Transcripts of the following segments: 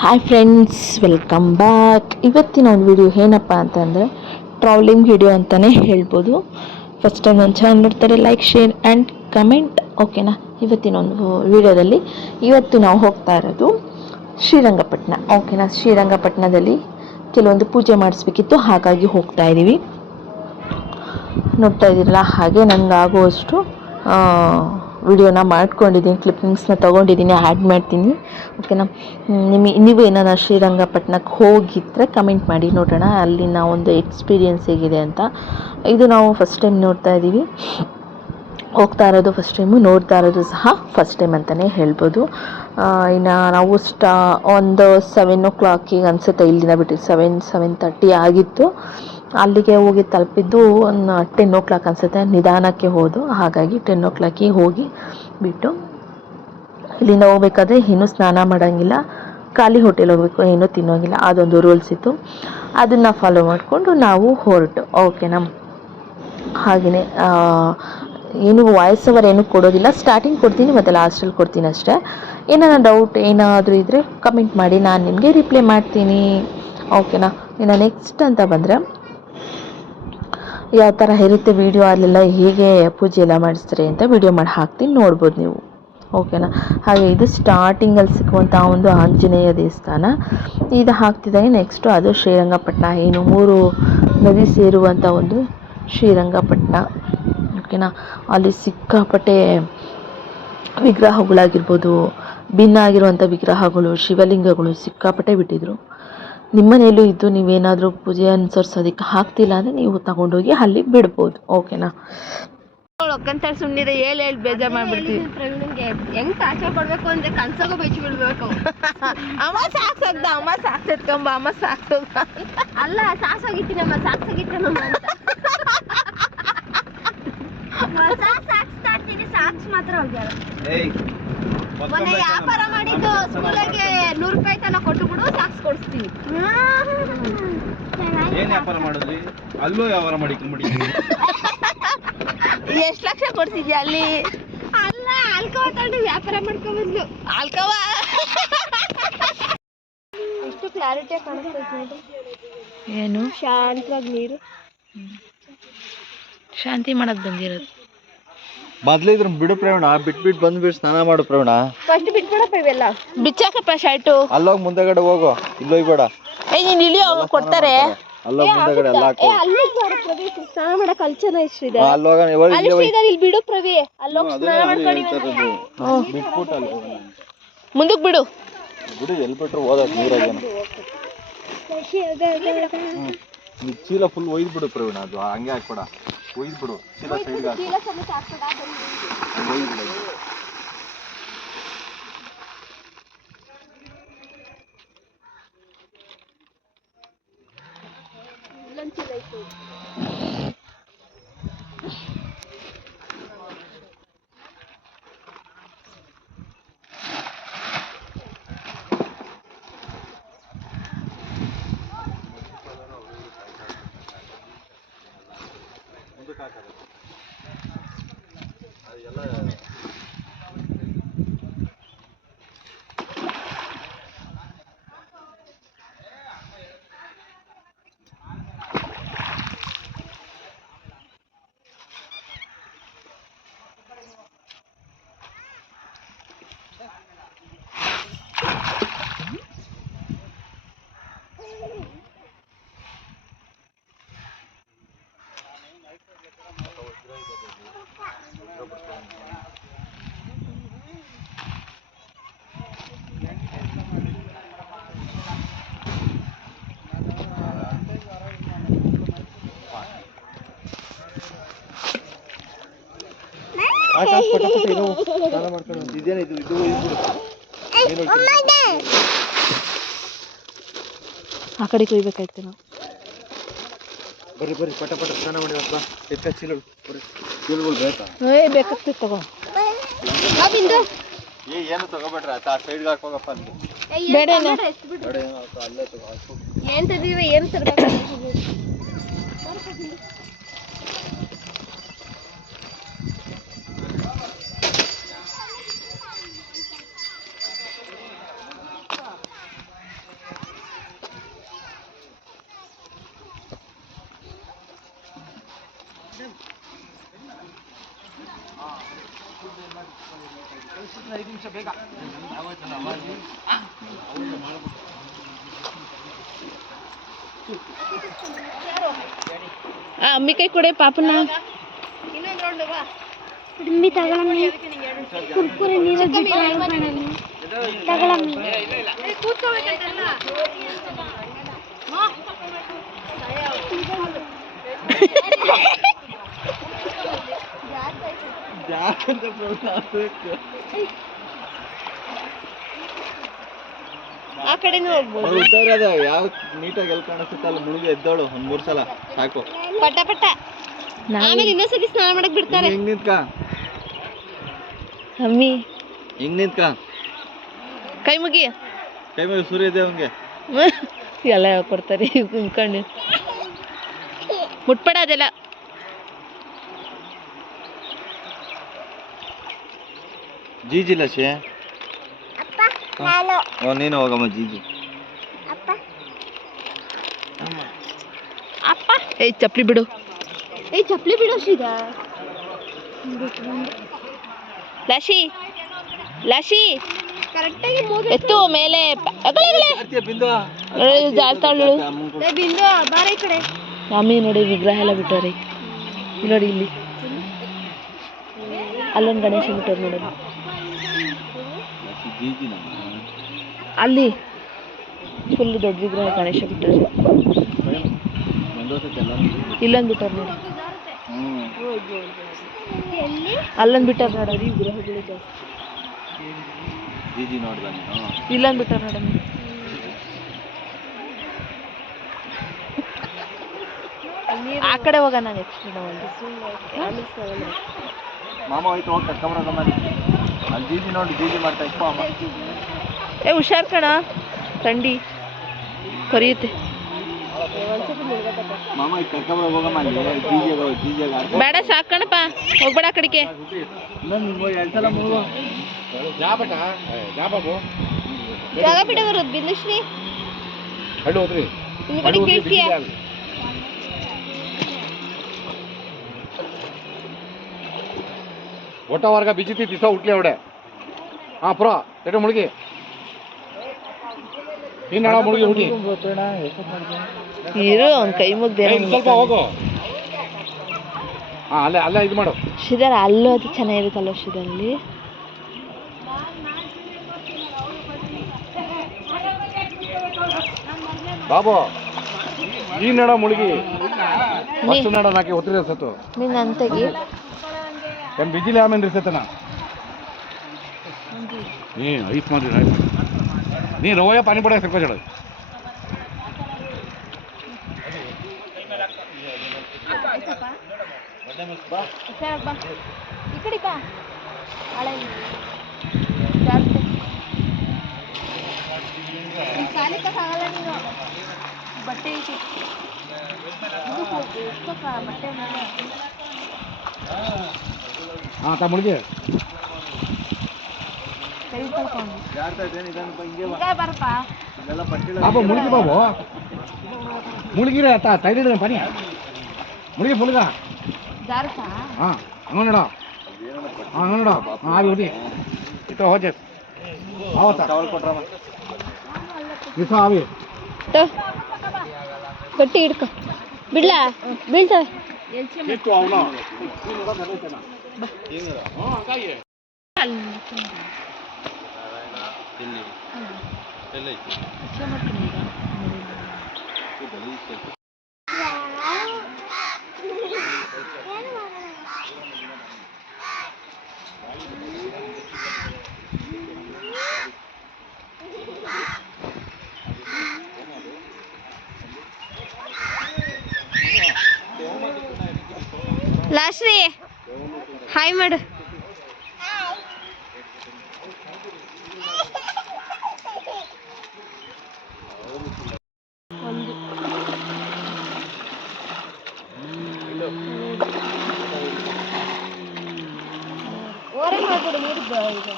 Hi friends welcome back ಇವತ್ತಿನ ಒಂದು video ಏನಪ್ಪ ಅಂತಂದರೆ ಟ್ರಾವೆಲಿಂಗ್ ವಿಡಿಯೋ ಅಂತಲೇ ಹೇಳ್ಬೋದು. ಫಸ್ಟ್ ಟೈಮ್ ನನ್ನ ಚಾನಲ್ ನೋಡ್ತಾರೆ ಲೈಕ್ ಶೇರ್ ಆ್ಯಂಡ್ ಕಮೆಂಟ್ ಓಕೆನಾ ಇವತ್ತಿನ ಒಂದು ವಿಡಿಯೋದಲ್ಲಿ ಇವತ್ತು ನಾವು ಹೋಗ್ತಾ ಇರೋದು ಶ್ರೀರಂಗಪಟ್ಟಣ ಓಕೆನಾ ಶ್ರೀರಂಗಪಟ್ಟಣದಲ್ಲಿ ಕೆಲವೊಂದು ಪೂಜೆ ಮಾಡಿಸ್ಬೇಕಿತ್ತು, ಹಾಗಾಗಿ ಹೋಗ್ತಾ ಇದ್ದೀವಿ. ನೋಡ್ತಾ ಇದ್ದೀರಲ್ಲ, ಹಾಗೆ ನನಗೆ ಆಗುವಷ್ಟು ವಿಡಿಯೋನ ಮಾಡ್ಕೊಂಡಿದ್ದೀನಿ ಕ್ಲಿಪ್ಪಿಂಗ್ಸ್ನ ತೊಗೊಂಡಿದ್ದೀನಿ ಆ್ಯಡ್ ಮಾಡ್ತೀನಿ. ಓಕೆನಾ ನಿಮಗೆ ನೀವು ಏನಾರ ಶ್ರೀರಂಗಪಟ್ಟಣಕ್ಕೆ ಹೋಗಿದ್ದರೆ ಕಮೆಂಟ್ ಮಾಡಿ ನೋಡೋಣ, ಅಲ್ಲಿನ ಒಂದು ಎಕ್ಸ್ಪೀರಿಯೆನ್ಸ್ ಹೇಗಿದೆ ಅಂತ. ಇದು ನಾವು ಫಸ್ಟ್ ಟೈಮ್ ನೋಡ್ತಾ ಇದ್ದೀವಿ. ಹೋಗ್ತಾ ಇರೋದು ಫಸ್ಟ್ ಟೈಮು ನೋಡ್ತಾ ಇರೋದು ಸಹ ಫಸ್ಟ್ ಟೈಮ್ ಅಂತಲೇ ಹೇಳ್ಬೋದು. ಇನ್ನು ನಾವು ಸ್ಟಾ ಒಂದು ಸೆವೆನ್ ಓ ಕ್ಲಾಕಿಗೆ ಅನಿಸುತ್ತೆ ಇಲ್ಲಿಂದ ಬಿಟ್ಟು ಸೆವೆನ್ ಸೆವೆನ್ ತರ್ಟಿ ಆಗಿತ್ತು. ಅಲ್ಲಿಗೆ ಹೋಗಿ ತಲುಪಿದ್ದು ಒಂದು ಟೆನ್ ಓ ಕ್ಲಾಕ್ ಅನಿಸುತ್ತೆ. ನಿಧಾನಕ್ಕೆ ಹೋದು. ಹಾಗಾಗಿ ಟೆನ್ ಓ ಕ್ಲಾಕಿಗೆ ಹೋಗಿ ಬಿಟ್ಟು ಇಲ್ಲಿಂದ ಹೋಗ್ಬೇಕಾದ್ರೆ ಇನ್ನೂ ಸ್ನಾನ ಮಾಡೋಂಗಿಲ್ಲ. ಖಾಲಿ ಹೋಟೆಲ್ ಹೋಗಬೇಕು ಏನೂ ತಿನ್ನೋಂಗಿಲ್ಲ. ಅದೊಂದು ರೂಲ್ಸ್ ಇತ್ತು. ಅದನ್ನು ಫಾಲೋ ಮಾಡಿಕೊಂಡು ನಾವು ಹೊರಟು. ಓಕೆನಾ ಹಾಗೆಯೇ ಏನು ವಾಯ್ಸ್ ಓವರ್ ಏನು ಕೊಡೋದಿಲ್ಲ. ಸ್ಟಾರ್ಟಿಂಗ್ ಕೊಡ್ತೀನಿ, ಮತ್ತು ಲಾಸ್ಟಲ್ಲಿ ಕೊಡ್ತೀನಿ ಅಷ್ಟೇ. ಏನಾರ ಡೌಟ್ ಏನಾದರೂ ಇದ್ದರೆ ಕಮೆಂಟ್ ಮಾಡಿ. ನಾನು ನಿಮಗೆ ರಿಪ್ಲೈ ಮಾಡ್ತೀನಿ. ಓಕೆನಾ ಇನ್ನು ನೆಕ್ಸ್ಟ್ ಅಂತ ಬಂದರೆ ಯಾವ ಥರ ಇರುತ್ತೆ ವೀಡಿಯೋ ಅಲ್ಲೆಲ್ಲ ಹೇಗೆ ಪೂಜೆ ಎಲ್ಲ ಮಾಡಿಸ್ತಾರೆ ಅಂತ ವೀಡಿಯೋ ಮಾಡಿ ಹಾಕ್ತೀನಿ, ನೋಡ್ಬೋದು ನೀವು. ಓಕೆನಾ ಹಾಗೆ ಇದು ಸ್ಟಾರ್ಟಿಂಗಲ್ಲಿ ಸಿಕ್ಕುವಂಥ ಒಂದು ಆಂಜನೇಯ ದೇವಸ್ಥಾನ. ಇದು ಹಾಕ್ತಿದ್ದಾಗೆ ನೆಕ್ಸ್ಟು ಅದು ಶ್ರೀರಂಗಪಟ್ಟಣ ಏನು ಮೂರು ನದಿ ಸೇರುವಂಥ ಒಂದು ಶ್ರೀರಂಗಪಟ್ಟಣ ಓಕೆನಾ ಅಲ್ಲಿ ಸಿಕ್ಕಾಪಟ್ಟೆ ವಿಗ್ರಹಗಳಾಗಿರ್ಬೋದು ಭಿನ್ನ ಆಗಿರುವಂಥ ವಿಗ್ರಹಗಳು, ಶಿವಲಿಂಗಗಳು ಸಿಕ್ಕಾಪಟ್ಟೆ ಬಿಟ್ಟಿದ್ರು. ನಿಮ್ಮನೆಯಲ್ಲೂ ಇದ್ದು ನೀವೇನಾದರೂ ಪೂಜೆ ಅನುಸರಿಸೋದಕ್ಕೆ ಹಾಕ್ತಿಲ್ಲ ಅಂದರೆ ನೀವು ತಗೊಂಡೋಗಿ ಅಲ್ಲಿ ಬಿಡ್ಬೋದು ಓಕೆನಾ ಒಕ್ಕಂತ ಸುಮ್ಮನಿದೆ ಹೇಳಿ ಹೇಳಿ ಬೇಜಾರು ಮಾಡ್ಬಿಡ್ತೀವಿ. ಹೆಂಗ್ ಟಾರ್ಚರ್ ಕೊಡ್ಬೇಕು ಅಂದ್ರೆ ಕನ್ಸಾಗ ಬೆಚ್ಚಿ ಬಿಡ್ಬೇಕು ಅಮ್ಮ ಸಾಕ್ಸಕ್ದ ಅಮ್ಮ ಸಾಕ್ಸೆತ್ಕೊಂಬ ಅಮ್ಮ ಸಾಕ್ಸೋದ ಅಲ್ಲ ಸಾಸಾಗಿತ್ತೀನಮ್ಮ ಸಾಕ್ಸಾಗಿತ್ತನಮ್ಮ ಅಂತ. ಹೊಸ ಸಾಕ್ಸ್ ತರ್ತೀನಿ ಸಾಕ್ಸ್ ಮಾತ್ರ ಹೋಗ್ಯಾರ ಮೊನ್ನೆ ವ್ಯಾಪಾರ ಮಾಡಿದ್ದು ಸ್ಕೂಲಾಗೆ ನೂರು ರೂಪಾಯಿ ತನಕ ಕೊಟ್ಟು ಬಿಡು ಸಾಕ್ಸ್ ಕೊಡಿಸ್ತೀನಿ. ಏನ್ ವ್ಯಾಪಾರ ಮಾಡಿದ್ರಿ? ಅಲ್ಲೂ ವ್ಯಾಪಾರ ಮಾಡಿಕೊಂಬಿಡಿ ಎಷ್ಟು ಲಕ್ಷ ಕೊಡ್ಸಿದ್ಯಾ ಅಲ್ಲಿ? ಅಲ್ಲ ಅಲ್ಕವ ತಗೊಂಡು ವ್ಯಾಪಾರ ಮಾಡ್ಕೊಂಡ್ಬಂದ್ಲು. ಅಲ್ಕವ? ಎಷ್ಟು ಕ್ಲಾರಿಟಿ ಕಾಣಿಸ್ತೈತೆ ಏನು? ಶಾಂತವಾಗಿ ನೀರು. ಶಾಂತಿ ಮಾಡೋದು ಬಂದಿರೋದು. ಮೊದ್ಲೇ ಇದ್ರ ಬಿಡು ಪ್ರವೀಣ ಬಿಟ್ ಬಿಟ್ ಬಂದ್ಬಿಟ್ಟು ಸ್ನಾನ ಮಾಡು ಪ್ರವೀಣ. ಫಸ್ಟ್ ಬಿಟ್ಬಿಡಪ್ಪ ಇವೆಲ್ಲ. ಬಿಚ್ಚಾಕಪ್ಪ ಶರ್ಟು. ಅಲ್ಲೋಗಿ ಮುಂದೆಗಡೆ ಹೋಗು ಇಲ್ಲೋಗ್ಬೇಡ ಏ ನೀನ್ ಇಳಿಯೋ ಅವ್ರು ಕೊಡ್ತಾರೆ. ಅಲ್ಲೋಗಿ ಮುಂದೆಗಡೆ ಎಲ್ಲ ಹಾಕು. ಏ ಅಲ್ಲಿಗೆ ಬಾರ ಪ್ರವಿ ಸ್ನಾನ ಮಾಡಕ್ ಅಲ್ಲಿ ಚೆನ್ನಾಗಿ ಎಷ್ಟು ಇದೆ ಅಲ್ಲೋಗ ಅಲ್ಲಿ ಇಲ್ಲೇ ಹೋಗಿ. ಇಲ್ಲಿ ಬಿಡು ಪ್ರವಿ. ಅಲ್ಲೋಗಿ ಸ್ನಾನ ಮಾಡ್ಕೊಂಡು. ಬಿಟ್ಬಿಟ್ಟು ಅಲ್ಲಿ. ಮುಂದಕ್ಕೆ ಬಿಡು. ಬಿಡು ಎಲ್ಲಿ ಬಿಟ್ರು ಚೀಲ ಫುಲ್ ಒಯ್ದು ಬಿಡು ಪ್ರವೀಣ ಅದು ಹಂಗೆ ಹಾಕ್ಬೇಡ. ಒಯ್ದು ಬಿಡು. ಸೀದಾ ಸೈಡ್ಗೆ ಹಾಕು. ಒಯ್ದು ಬಿಡು. ಇದೇನಿದು ಇದು ಆ ಕಡೆ ಕೊಯ್ಬೇಕಾಯ್ತು ನಾವು. ಬರ್ರಿ ಬರ್ರಿ ಪಟ ಪಟ ಸ್ನಾನ ಮಾಡಿ ಬಾ. ಎತ್ತ ಚೀಲ ಬರ್ರಿ. ಚೀಲಗಳು ಬೇಕಾ? ಏ ಬೇಕಾಗ್ತದೆ ತಗೋ. ಏ ಏನು ತಗೋಬೇಡ್ರ ಆ ಸೈಡ್ಗೆ ಹಾಕೋಗಪ್ಪ ಅಲ್ಲಿ ಬೇಡ ಅಲ್ಲೇ ತಗೋ ಏನು ಏನ್ ಏನು ಐದು ನಿಮಿಷ ಬೇಗ ಆ ಅಮ್ಮಿ ಕೈ ಕೊಡೆ ಪಾಪನ ಇನ್ನೊಂದು ರೌಂಡ್ ಬಾ ಕುಡುಂಬಿ ತಗೊಳಮ್ಮಿ ಕುರ್ಕುರೆ ನೀರು ತಗೊಳಮ್ಮಿ ಕೂತ್ಕೋಬೇಕಂತಲ್ಲ ಯಾಕಂತ ಪ್ರವೀಣ ಆ ಕಡೆನೂ ಹೋಗ್ಬೋದು. ಉದ್ದಾರದ ಯಾವ ನೀಟಾಗಿ ಎಲ್ಲಿ ಕಾಣಿಸುತ್ತೆ ಅಲ್ಲಿ ಮುಳುಗಿ ಎದ್ದೋಳು ಒಂದ್ ಮೂರ್ ಸಲ ಸಾಕು. ಪಟ ಪಟ. ಆಮೇಲೆ ಇನ್ನೊಂದ್ಸತಿ ಸ್ನಾನ ಮಾಡಕ್ ಬಿಡ್ತಾರೆ. ಹೆಂಗ್ ನಿಂತ್ಕ. ಅಮ್ಮಿ ಹೆಂಗ್ ನಿಂತ್ಕ. ಕೈ ಮುಗಿ. ಕೈ ಮುಗಿ ಸೂರ್ಯ ದೇವಂಗೆ ಎಲ್ಲ ಕೊಡ್ತಾರೆ ಕುಂತ್ಕೊಂಡು ಮುಟ್ಬೇಡ ಅದೆಲ್ಲ. ಜೀಜಿ ಲಶೆ ಓ ನೀನು ಹೋಗಮ್ಮ ಜೀಜಿ. ಅಪ್ಪ. ಅಪ್ಪ. ಏಯ್ ಚಪ್ಪಲಿ ಬಿಡು. ಏ ಚಪ್ಪಲಿ ಬಿಡೋ ಶ್ರೀಗ ಲಸಿ ಲಸಿ ಕರೆಕ್ಟಾಗಿ ಮೂರು ಎತ್ತು ಮೇಲೆ. ಜಾಸ್ತಾಳು ಬಿಂದು? ಬಾರ ಈ ಕಡೆ. ಮಮ್ಮಿ ನೋಡಿ ವಿಗ್ರಹ ಎಲ್ಲ ಬಿಟ್ಟವ್ರಿ. ಇಲ್ಲಿ ನೋಡಿ ಇಲ್ಲಿ. ಅಲ್ಲೊಂದು ಗಣೇಶ ಬಿಟ್ಟವ್ರು ನೋಡಿ ಲಶಿ ಜೀಜಿ ನಮ್ಮ ಅಲ್ಲಿ ಫುಲ್ ದೊಡ್ಡ ವಿಗ್ರಹ ಗಣೇಶ ಬಿಟ್ಟರು ಇಲ್ಲೊಂದು ಬಿಟ್ಟಾರ ನೋಡಿ. ಅಲ್ಲೊಂದು ಬಿಟ್ಟಾರ ನೋಡೋರಿ ವಿಗ್ರಹಗಳು ಜಾಸ್ತಿ. ನೀನು ಇಲ್ಲೊಂದು ಬಿಟ್ಟಾರ ನೋಡಮ್ಮ ಆ ಕಡೆ ಹೋಗೋಣ ನೆಕ್ಸ್ಟ್ ಒಂದು. ಮಾಮ ಹೋಯ್ತು, ಹೋಗಿ ಕರ್ಕೊಂಬರೋದಮ್ಮ. ಅಲ್ಲಿ ಜೀಜಿ ನೋಡಿ ಜೀಜಿ ಮಾಡ್ತಾ ಇಪ್ಪ ಅಮ್ಮ ಏ ಹುಷಾರ್ ಕಣ. ಥಂಡಿ ಕೊರಿಯುತ್ತೆ. ಬೇಡ ಸಾಕಣಪ್ಪ ಹೋಗ್ಬೇಡ ಆ ಕಡೆಗೆ. ಜಾಗ ಬಿಡವರು ಬಿಂದುಶ್ರೀ ಹಿಂದ್ಗಡೆ ಕೇಳ್ತೀಯ? ಒಟ್ಟ ವರ್ಗ ಬಿಜಿತಿ ದಿವಸ ಹುಟ್ಲಿ ಅವಡೆ ಹಾಂ ಪುರ ಎಡೆ ಮುಳುಗಿ. ಮುಳುಗಿ ಇರು ಅವ್ನ ಕೈ ಮುಗ್ದೆ ಏ, ಇನ್ನು ಸ್ವಲ್ಪ ಹೋಗು. ಹಾ ಅಲ್ಲೇ ಅಲ್ಲೇ ಇದು ಮಾಡು. ಶಿದರ್ ಅಲ್ಲೂ ಅದು ಚೆನ್ನಾಗಿರುತ್ತಲ್ಲ ಶಿದಲ್ಲಿ ಬಾಬು ಈ ನಡ ಮುಳುಗಿ. ಫಸ್ಟ್ ನಡ ನಾಕಿ ಒತ್ತಿರ ಸತ್ತು ನೀನ್ ಏನ್ ಬಿಜಿಲಿ ಆಮೇಲೆ ನೀ ಐಸ್ ಮಾಡ್ರಿ ಐಸ್. ನೀ ರವಯ ಪಾನಿ ಪಡ ಸರ್ಕೋಜಡ ಹುಷಾರಾಗ್ ಬಾ ಈ ಕಡೆ ಬಾ ಹಳೆ ಜಾಸ್ತಿ ನಿನ್ ಕಾಲಿಗೆ ತಕ್ಕಾಗಲ್ಲ ನೀನು ಬಟ್ಟೆ ಐತಿ ಇದಕ್ಕೆ ಹೋಗು ಎಷ್ಟಕ್ಕ ಬಟ್ಟೆ ಮೇಲೆ ಹಾ ತಾ ಬಾಬು ಮುಳುಗಿ ಬಾಬು ಮುಳುಗಿರ ತಾ ತೈದಿಡ ಪಾನಿ ಮುಳುಗಿ ಮುಳುಗ ಜಾರತಾ ಹಾ ಹಂಗ ನೋಡ ಹಾ ಹಂಗ ನೋಡ ಹಾ ಅಲ್ಲಿ ಹುಡಿ ಇತ್ತು ಹೋಜೆ ಆವತ್ತ ಟವಲ್ ಕೊಟ್ರಮ್ಮ ದಿವಸ ಆವಿ ಗಟ್ಟಿ ಹಿಡ್ಕೊ ಬಿಡ್ಲಾ ಬೀಳ್ತವೆ ಎಷ್ಟು ಅವನ ಎಲ್ಲಿ ಎಲ್ಲೈತಿ ಲಾಶ್ರೀ ಹಾಯ್ ಮಾಡು. 뭐야 이거?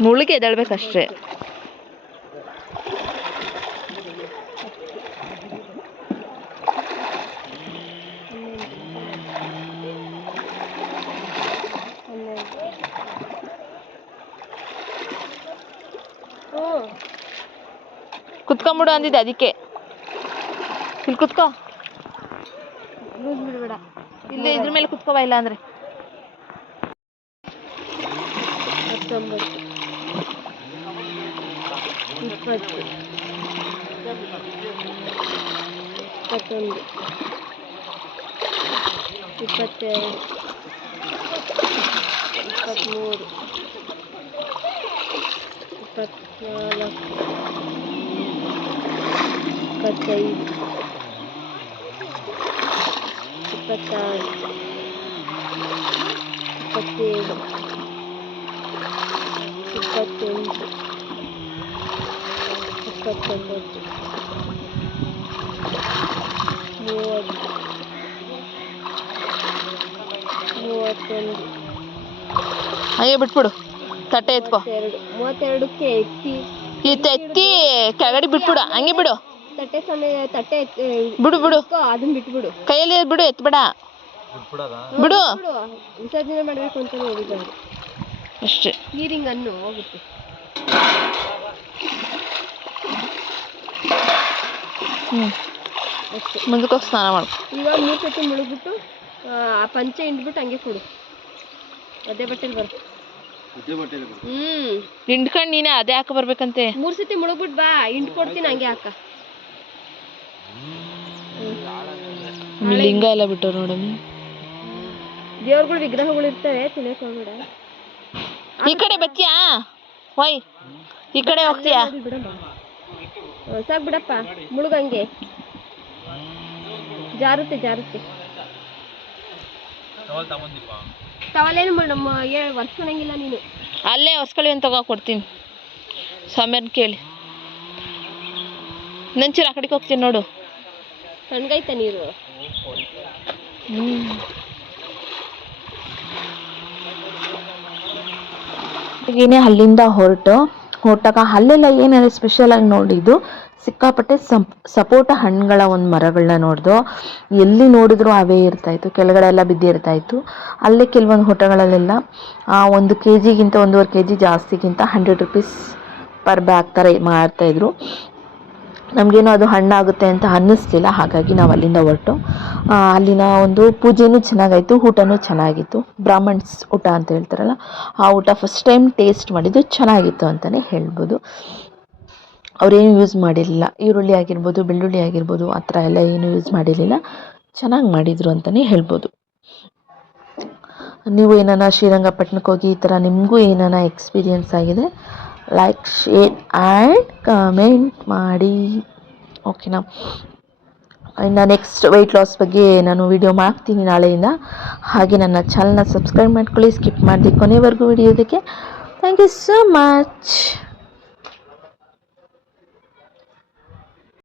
ಮುಳುಗೆ ಎದ್ದೇಳ್ಬೇಕಷ್ಟೇ ಕುತ್ಕೊಂಬಿಡು ಅಂದಿದ್ದೆ ಅದಕ್ಕೆ ಇಲ್ಲಿ ಕುತ್ಕೋ ಲೂಸ್ ಬಿಡ್ಬೇಡ ಇಲ್ಲಿ ಇದ್ರ ಮೇಲೆ ಕುತ್ಕೋಬಾ ಇಲ್ಲ ಅಂದ್ರೆ ಹತ್ತೊಂಬತ್ತು ಇಪ್ಪತ್ತು ಇಪ್ಪತ್ತೊಂದು ಇಪ್ಪತ್ತೆರಡು ಇಪ್ಪತ್ತ್ಮೂರು ಇಪ್ಪತ್ತ್ನಾಲ್ಕು ಇಪ್ಪತ್ತೈದು ಇಪ್ಪತ್ತಾರು ಇಪ್ಪತ್ತೇಳು ಇಪ್ಪತ್ತೆಂಟು ಇಪ್ಪತ್ತೊಂಬತ್ತು ಮೂವತ್ತು ಮೂವತ್ತೊಂದು ಹಾಗೆ ಬಿಟ್ಬಿಡು. ತಟ್ಟೆ ಎತ್ಕೋ. ಮೂವತ್ತೆರಡು ಮೂವತ್ತೆರಡಕ್ಕೆ ಎತ್ತಿ. ಈ ಎತ್ತಿ ಕೆಳಗಡೆ ಬಿಟ್ಬಿಡು. ಹಂಗೆ ಬಿಡು. ತಟ್ಟೆ ಸಮಯ ತಟ್ಟೆ ಎತ್ತಿ ಬಿಡು ಬಿಡು. ಅದನ್ನ ಬಿಟ್ಬಿಡು. ಕೈಯಲ್ಲಿ ಬಿಡು ಎತ್ಬೇಡ. ಬಿಡ ಬಿಡು. ಬಿಡು ವಿಸರ್ಜನೆ ಮಾಡಬೇಕು ಅಂತ ನೋಡಿದ್ದಾರೆ ಅಷ್ಟೇ. ನೀರಿಂಗ್ ಅನ್ನು ಹೋಗುತ್ತೆ. ಹ್ಞೂ ಮುಂದಕ್ಕೆ ಹೋಗಿ ಸ್ನಾನ ಮಾಡ್ಕೊ ಇವಾಗ ಮೂರು ಸತಿ ಮುಳುಗ್ಬಿಟ್ಟು ಆ ಪಂಚೆ ಹಿಂಡ್ಬಿಟ್ಟು ಹಂಗೆ ಕೊಡು. ಅದೇ ಬಟ್ಟೆಲಿ ಬರುತ್ತೆ. ಹ್ಮ್. ಹಿಂಡ್ಕೊಂಡು ನೀನೇ ಅದೇ ಹಾಕ ಬರ್ಬೇಕಂತೆ ಮೂರು ಸತಿ ಮುಳುಗ್ಬಿಟ್ ಬಾ ಹಿಂಡ್ ಕೊಡ್ತೀನಿ ಹಂಗೆ ಹಾಕ. ಆಮೇಲೆ ಲಿಂಗ ಎಲ್ಲ ಬಿಟ್ಟು ನೋಡಮ್ಮಿ. ದೇವ್ರಗಳು ವಿಗ್ರಹಗಳು ಇರ್ತವೆ ತಿನ್ನಕ್ ಹೋಗ್ಬೇಡ ಈ ಕಡೆ ಬತ್ತೀಯಾ ಹೋಯ್. ಈ ಕಡೆ ಹೋಗ್ತೀಯಾ? ಸಾಕ್ ಬಿಡಪ್ಪ ಮುಳುಗಂಗೆ ಜಾರುತ್ತೆ ಜಾರುತ್ತೆ ನಮ್ಮ ಮೇಡಮ್ ಒರ್ಸ್ಕೊಳಂಗಿಲ್ಲ ನೀನು. ಅಲ್ಲೇ ಹೊಸ್ಕೊಳ್ಳಿ ಅಂತ ತಗೋ ಕೊಡ್ತೀನಿ. ಸ್ವಾಮಿಯರ್ನ ಕೇಳಿ. ನಂಚೂರು ಆ ಕಡೆಗೆ ಹೋಗ್ತೀನಿ ನೋಡು. ಕಣ್ಗೈತ ನೀರು ಏನೇ ಅಲ್ಲಿಂದ ಹೊರಟು ಹೊರಟಾಗ ಅಲ್ಲೆಲ್ಲ ಏನಾದ್ರು ಸ್ಪೆಷಲ್ ಆಗಿ ನೋಡಿದ್ದು? ಸಿಕ್ಕಾಪಟ್ಟೆ ಸಪ್ ಸಪೋಟ ಹಣ್ಣುಗಳ ಒಂದು ಮರಗಳನ್ನ ನೋಡಿದ್ರು ಎಲ್ಲಿ ನೋಡಿದ್ರು ಅವೇ ಇರ್ತಾಯಿತ್ತು ಕೆಳಗಡೆ ಎಲ್ಲ ಬಿದ್ದಿರ್ತಾಯಿತ್ತು ಅಲ್ಲೇ ಕೆಲವೊಂದು ಹೋಟೆಲ್ಗಳಲ್ಲೆಲ್ಲ ಒಂದು ಕೆ ಜಿಗಿಂತ ಒಂದೂವರೆ ಕೆ ಜಿ ಜಾಸ್ತಿಗಿಂತ ಹಂಡ್ರೆಡ್ ರುಪೀಸ್ ಪರ್ ಬ್ಯಾಗ್ ಥರ ಮಾಡ್ತಾಯಿದ್ರು ನಮಗೇನು ಅದು ಹಣ್ಣಾಗುತ್ತೆ ಅಂತ ಅನ್ನಿಸ್ಲಿಲ್ಲ, ಹಾಗಾಗಿ ನಾವು ಅಲ್ಲಿಂದ ಹೊರಟು. ಅಲ್ಲಿನ ಒಂದು ಪೂಜೆನೂ ಚೆನ್ನಾಗಾಯಿತು, ಊಟನೂ ಚೆನ್ನಾಗಿತ್ತು. ಬ್ರಾಹ್ಮಣ್ಸ್ ಊಟ ಅಂತ ಹೇಳ್ತಾರಲ್ಲ, ಆ ಊಟ ಫಸ್ಟ್ ಟೈಮ್ ಟೇಸ್ಟ್ ಮಾಡಿದ್ದು ಚೆನ್ನಾಗಿತ್ತು ಅಂತಲೇ ಹೇಳ್ಬೋದು. ಅವರೇನು ಯೂಸ್ ಮಾಡಿರಲಿಲ್ಲ, ಈರುಳ್ಳಿ ಆಗಿರ್ಬೋದು, ಬೆಳ್ಳುಳ್ಳಿ ಆಗಿರ್ಬೋದು, ಆ ಥರ ಎಲ್ಲ ಏನು ಯೂಸ್ ಮಾಡಿರಲಿಲ್ಲ, ಚೆನ್ನಾಗಿ ಮಾಡಿದರು ಅಂತಲೇ ಹೇಳ್ಬೋದು. ನೀವು ಏನಾನ ಶ್ರೀರಂಗಪಟ್ಟಣಕ್ಕೆ ಹೋಗಿ ಈ ಥರ ನಿಮಗೂ ಏನಾನ ಎಕ್ಸ್ಪೀರಿಯನ್ಸ್ ಆಗಿದೆ ಲೈಕ್ ಶೇರ್ ಆ್ಯಂಡ್ ಕಮೆಂಟ್ ಮಾಡಿ. ಓಕೆನಾ ಇನ್ನು ನೆಕ್ಸ್ಟ್ ವೆಯ್ಟ್ ಲಾಸ್ ಬಗ್ಗೆ ನಾನು ವಿಡಿಯೋ ಮಾಡ್ತೀನಿ ನಾಳೆಯಿಂದ. ಹಾಗೆ ನನ್ನ ಚಾನಲ್ನ ಸಬ್ಸ್ಕ್ರೈಬ್ ಮಾಡ್ಕೊಳ್ಳಿ ಸ್ಕಿಪ್ ಮಾಡಿದೆ ಕೊನೆವರೆಗೂ ವಿಡಿಯೋದಕ್ಕೆ ಥ್ಯಾಂಕ್ ಯು ಸೋ ಮಚ್